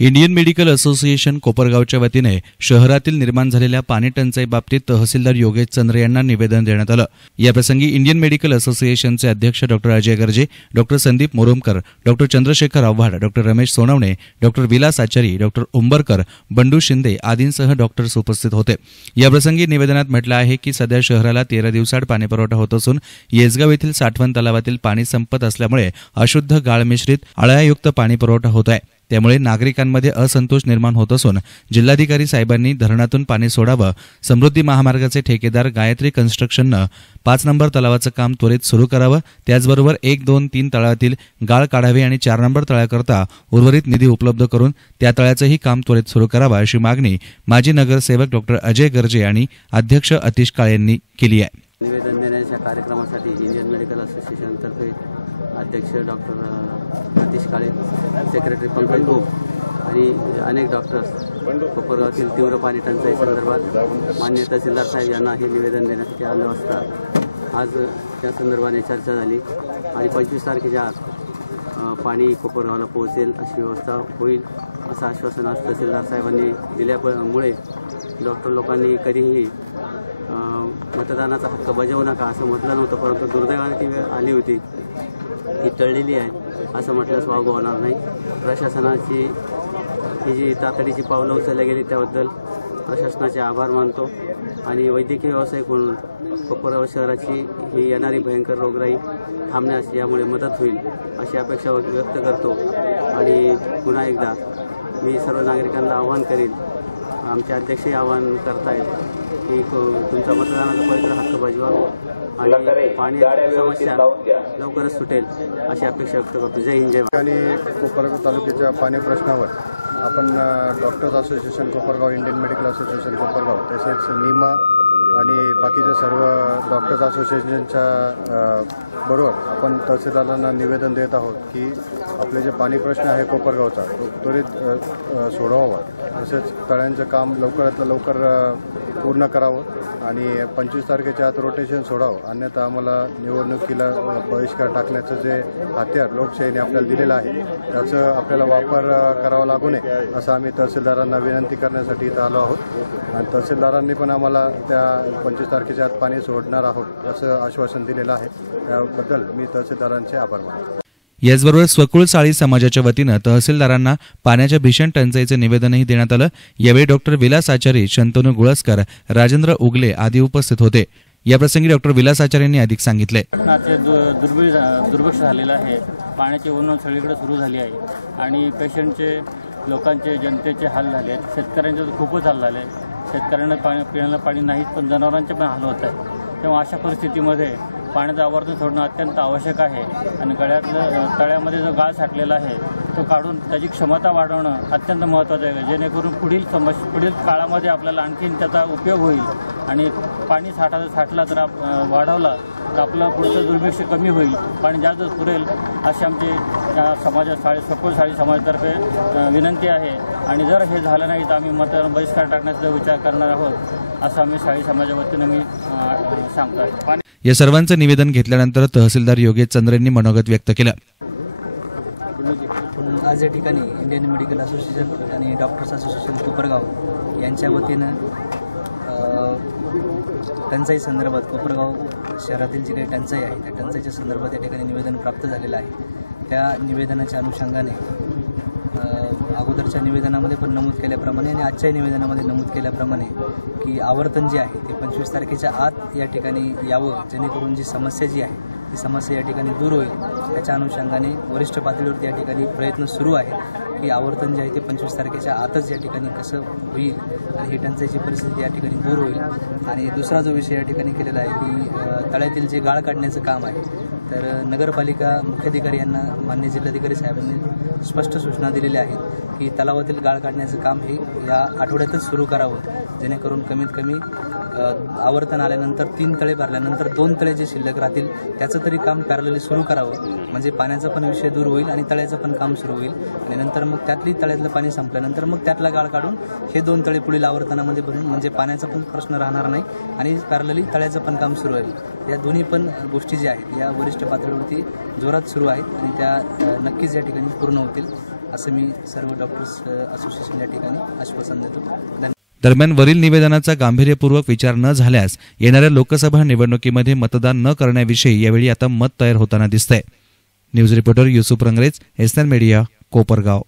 Indian medical association कोपरगावच्या वतीने शहरातील निर्माण झालेल्या पाणी टंचाई बाबतीत तहसीलदार योगेश चंद्रे यांना निवेदन देण्यात आलं। याप्रसंगी इंडियन मेडिकल असोसिएशनचे अध्यक्ष डॉ अजय गर्जे, डॉ संदीप मोरोमकर, डॉ चंद्रशेखर आव्हाड, डॉ रमेश सोनवणे, डॉ विलास आचारी, डॉ उंबरकर, बंडू शिंदे आदींसह डॉक्टर्स उपस्थित होते। याप्रसंगी निवेदनात म्हटलं आहे की सध्या शहराला 13 दिवसाआड पाणीपुरवठा होत असून येसगाव येथील साठवण तलावातील पाणी संपत असल्यामुळे अशुद्ध गाळ मिश्रित अळ्यायुक्त पाणीपुरवठा होत आहे। त्यामुळे नागरिकांमध्ये असंतोष निर्माण होत असून जिल्हाधिकारी साहेबांनी धरणातून पाणी सोडावं। समृद्धी महामार्गाचे ठेकेदार गायत्री कन्स्ट्रक्शननं 5 नंबर तलावाचं काम त्वरित सुरू करावं। त्याचबरोबर 1, 2, 3 तळातील गाळ काढावे आणि 4 नंबर तळाकरता उर्वरित निधी उपलब्ध करून त्या तळाचंही काम त्वरित सुरू करावं अशी मागणी माजी नगरसेवक डॉ अजय गर्जे आणि अध्यक्ष अतिश काळे यांनी केली आहे। निवेदन देण्याच्या कार्यक्रमासाठी इंडियन मेडिकल असोसिएशनतर्फे अध्यक्ष डॉ अतिश काळे, सेक्रेटरी पंकज भोग आणि अनेक डॉक्टर्स कोपरगावातील तीव्र पाणी टंचाई संदर्भात माननीय तहसीलदार साहेब यांना हे निवेदन देण्यासाठी आलं असता आज त्या संदर्भाने चर्चा झाली आणि 25 तारखेच्या आत पाणी कोपरगावला पोहोचेल अशी व्यवस्था होईल असं आश्वासन आज तहसीलदार साहेबांनी दिल्यामुळे डॉक्टर लोकांनी कधीही मतदानाचा हक्क बजावू नका असं म्हटलं नव्हतं, परंतु दुर्दैवाने ती वेळ आली होती, ती टळलेली आहे असं म्हटल्यास वावगं होणार नाही। प्रशासनाची ही जी तातडीची पावलं उचलली गेली त्याबद्दल प्रशासनाचे आभार मानतो आणि वैद्यकीय व्यावसायिक म्हणून कोपरगाव शहराची ही येणारी भयंकर रोगराई थांबण्यास यामुळे मदत होईल अशी अपेक्षा व्यक्त करतो। आणि पुन्हा एकदा मी सर्व नागरिकांना आवाहन करेन, आमचे अध्यक्षही आवाहन करतायत की तुमचा मतदानाचा पवित्र हक्क बजावा आणि पाणी समस्या लवकरच सुटेल अशी अपेक्षा व्यक्त करतो। जय हिंद, जय महाराष्ट्र। आणि कोपरगाव तालुक्याच्या पाणी प्रश्नावर आपण doctors association Kopargaon, Indian medical association Kopargaon तसेच निमा आणि बाकीच्या सर्व डॉक्टर्स असोसिएशनच्या बरोबर आपण तहसीलदारांना निवेदन देत आहोत की आपले जे पाणी प्रश्न आहे कोपरगावचा तो त्वरित सोडवावा, तसेच तळ्यांचं काम लवकरात लवकर पूर्ण करावं आणि 25 तारखेच्या आत रोटेशन सोडावं, अन्यथा आम्हाला निवडणुकीला बहिष्कार टाकण्याचं जे हत्यार लोकशाहीने आपल्याला दिलेलं आहे त्याचं आपल्याला वापर करावा लागू नये असं आम्ही तहसीलदारांना विनंती करण्यासाठी इथं आलो आहोत। आणि तहसीलदारांनी पण आम्हाला त्या 25 तारखेच्या आत पाणी सोडणार आहोत असं आश्वासन दिलेलं आहे, त्याबद्दल मी तहसीलदारांचे आभार मानतो। याचबरोबर स्वकुळ साळी समाजाच्या वतीनं तहसीलदारांना पाण्याच्या भीषण टंचाईचे निवेदनही देण्यात आलं। यावेळी डॉ विलास आचारी, शंतनू गुळसकर, राजेंद्र उगले आदी उपस्थित होते। याप्रसंगी डॉ विलास आचार्य यांनी अधिक सांगितले। दुर्भिक्ष झालेलं आहे, पाण्याची उणीव सगळीकडे सुरू झाली आहे आणि पेशंटचे, लोकांचे, जनतेचे हाल झाले आहेत। शेतकऱ्यांचे तर खूपच हाल झाले, शेतकऱ्यांना पिण्याला पाणी नाहीच पण जनावरांचे पण हाल होत आहे। तेव्हा अशा परिस्थितीमध्ये पाण्याचं आवर्तन सोडणं अत्यंत आवश्यक आहे आणि तळ्यामध्ये जो गाळ साठलेला आहे तो काढून त्याची क्षमता वाढवणं अत्यंत महत्त्वाचं आहे, जेणेकरून पुढील काळामध्ये आपल्याला आणखीन त्याचा उपयोग होईल आणि पाणी साठला तर वाढवला तर आपलं पुढचं दुर्भिक्ष कमी होईल, पाणी जास्त पुरेल अशी आमची स्वकुळ साळी समाजातर्फे विनंती आहे। आणि जर हे झालं नाही तर आम्ही मतदान बहिष्कार टाकण्याचा विचार करणार आहोत असं आम्ही साळी समाजाच्या वतीनं मी सांगतो आहे। या सर्वांचं निवेदन घेतल्यानंतर तहसीलदार योगेश चंद्रे यांनी मनोगत व्यक्त केलं। आज या ठिकाणी इंडियन मेडिकल असोसिएशन आणि डॉक्टर्स असोसिएशन कोपरगाव यांच्या वतीनं टंचाई संदर्भात कोपरगाव शहरातील जी काही टंचाई आहे त्या टंचाईच्या संदर्भात या ठिकाणी निवेदन प्राप्त झालेलं आहे। त्या निवेदनाच्या अनुषंगाने अगोदरच्या निवेदनामध्ये पण नमूद केल्याप्रमाणे आणि आजच्या निवेदनामध्ये नमूद केल्याप्रमाणे की आवर्तन जे आहे ते 25 तारखेच्या आत या ठिकाणी यावं, जेणेकरून जी समस्या जी आहे ती समस्या या ठिकाणी दूर होईल। त्याच्या अनुषंगाने वरिष्ठ पातळीवरती या ठिकाणी प्रयत्न सुरू आहे की आवर्तन जे आहे ते 25 तारखेच्या आतच या ठिकाणी कसं होईल आणि ही टंचाईची परिस्थिती या ठिकाणी दूर होईल। आणि दुसरा जो विषय या ठिकाणी केलेला आहे की तळ्यातील जे गाळ काढण्याचं काम आहे तर नगरपालिका मुख्याधिकारी यांना माननीय जिल्हाधिकारी साहेबांनी स्पष्ट सूचना दिलेल्या आहेत की तलावातील गाळ काढण्याचं काम हे या आठवड्यातच सुरू करावं, जेणेकरून कमीत कमी आवर्तन आल्यानंतर 3 तळे भरल्यानंतर 2 तळे जे शिल्लक राहतील त्याचं तरी काम पॅरलली सुरू करावं, म्हणजे पाण्याचा पण विषय दूर होईल आणि तळ्याचं पण काम सुरू होईल। आणि नंतर मग त्यातली तळ्यातलं पाणी संपल्यानंतर मग त्यातला गाळ काढून हे 2 तळे पुढील आवर्तनामध्ये भरून म्हणजे पाण्याचा पण प्रश्न राहणार नाही आणि पॅरलली तळ्याचं पण काम सुरू होईल। या दोन्ही पण गोष्टी ज्या आहेत या वरिष्ठ पातळीवरती जोरात सुरू आहेत आणि त्या नक्कीच या ठिकाणी पूर्ण होतील असं मी सर्व डॉक्टर्स असोसिएशन या ठिकाणी आश्वासन देतो. धन्यवाद. दरम्यान वरील निवेदनाचा गांभीर्यपूर्वक विचार न झाल्यास येणाऱ्या लोकसभा निवडणुकीमध्ये मतदान न करण्याविषयी यावेळी आता मत तयार होताना दिसतंय. News reporter Yusuf Rangrez, SN media, Kopargaon.